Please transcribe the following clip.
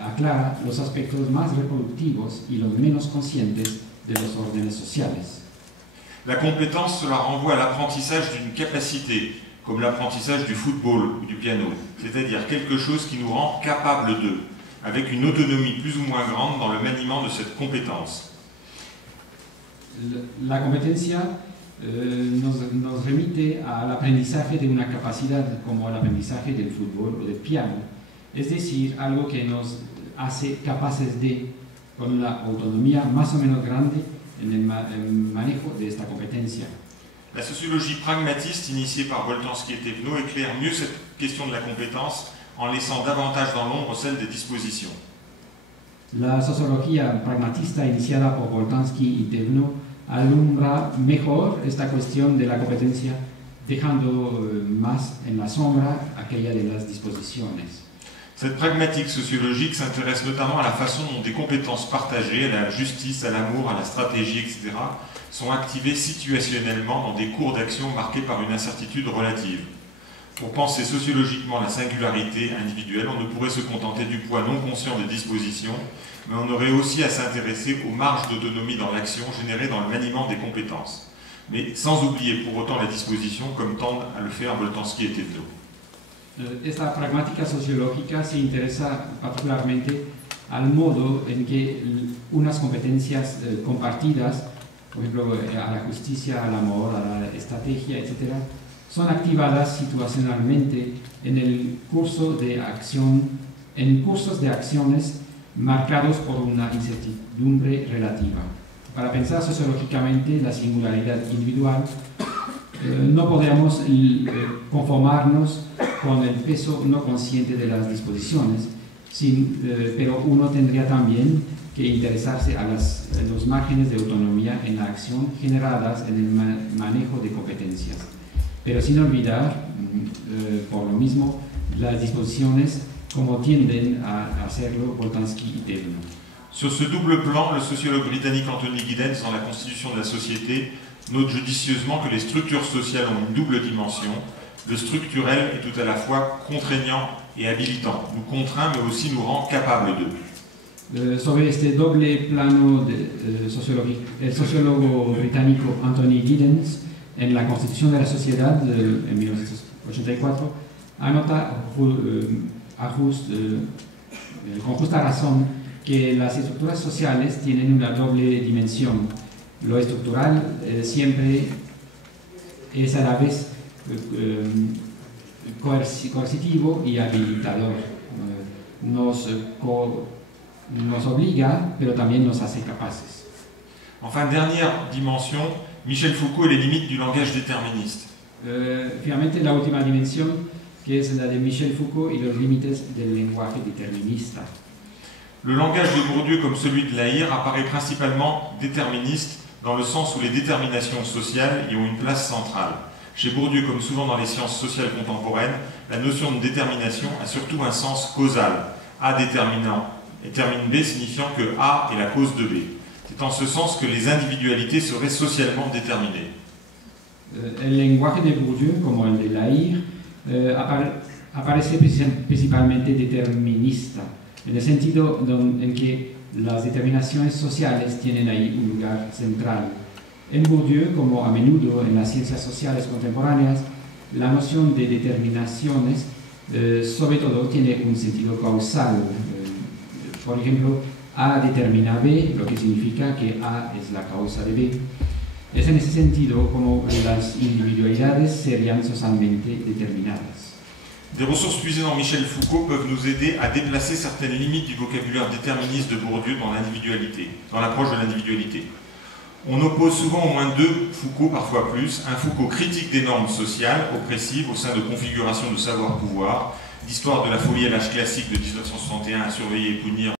aclara los aspectos más reproductivos y los menos conscientes de los órdenes sociales. La compétence, cela renvoie à l'apprentissage d'une capacité, comme l'apprentissage du football ou du piano, c'est-à-dire quelque chose qui nous rend capables d'eux, avec une autonomie plus ou moins grande dans le maniement de cette compétence. La competencia nos remite al aprendizaje de una capacidad como el aprendizaje del fútbol o del piano, es decir, algo que nos hace capaces de, con la autonomía más o menos grande en el manejo de esta competencia. La sociologie pragmatiste initiée par Boltanski et Thévenot éclaire mieux cette question de la compétence en laissant davantage dans l'ombre celle des dispositions. La sociología pragmatista iniciada por Boltanski y Thévenot alumbra mejor esta cuestión de la competencia, dejando más en la sombra aquella de las disposiciones. Cette pragmatique sociologique s'intéresse notamment à la façon dont des compétences partagées, à la justice, à l'amour, à la stratégie, etc., sont activées situationnellement dans des cours d'action marqués par une incertitude relative. Pour penser sociologiquement la singularité individuelle, on ne pourrait se contenter du poids non conscient des dispositions, mais on aurait aussi à s'intéresser aux marges d'autonomie dans l'action générées dans le maniement des compétences, mais sans oublier pour autant la disposition, comme tendent à le faire Boltanski et Thévenot. Esta pragmática sociológica se interesa particularmente al modo en que unas competencias compartidas, por ejemplo, a la justicia, al amor, a la estrategia, etc., son activadas situacionalmente en el curso de acción, en cursos de acciones marcados por una incertidumbre relativa. Para pensar sociológicamente la singularidad individual, no podemos conformarnos con el peso no consciente de las disposiciones, pero uno tendría también que interesarse a los márgenes de autonomía en la acción generadas en el manejo de competencias, pero sin olvidar, por lo mismo, las disposiciones como tienden a hacerlo Boltanski y Thévenot. Sur ce double plan, le sociologue britannique Anthony Giddens, dans La Constitution de la société, note judicieusement que les structures sociales ont une double dimension. Le structurel est tout à la fois contraignant et habilitant, nous contraint mais aussi nous rend capables d'eux. Sobre este doble plano el sociólogo británico Anthony Giddens, en La Constitución de la Sociedad en 1984, anota con justa razón que las estructuras sociales tienen una doble dimensión. Lo estructural siempre es a la vez coercitivo y habilitador. Nos obliga, pero también nos hace capaces. Enfin, dernière dimension, Michel Foucault et les limites du langage déterministe. Finalmente, la última dimensión, que es la de Michel Foucault y los límites del lenguaje determinista. Le langage de Bourdieu, comme celui de Lahire, apparaît principalement déterministe dans le sens où les déterminations sociales y ont une place centrale. Chez Bourdieu, comme souvent dans les sciences sociales contemporaines, la notion de détermination a surtout un sens causal. A déterminant et termine B signifiant que A est la cause de B. C'est en ce sens que les individualités seraient socialement déterminées. El lenguaje de Bourdieu, como el de Lahire, aparece principalmente determinista, en el sentido en que las determinaciones sociales tienen ahí un lugar central. En Bourdieu, como a menudo en las ciencias sociales contemporáneas, la noción de determinaciones sobre todo tiene un sentido causal. Por ejemplo, A determina B, lo que significa que A es la causa de B. Es en ese sentido como las individualidades serían socialmente determinadas. Des ressources puisées dans Michel Foucault peuvent nous aider à déplacer certaines limites du vocabulaire déterministe de Bourdieu dans l'individualité, dans l'approche de l'individualité. On oppose souvent au moins deux Foucault, parfois plus, un Foucault critique des normes sociales, oppressives, au sein de configurations de savoir-pouvoir, d'histoire de la folie à l'âge classique de 1961 à surveiller et punir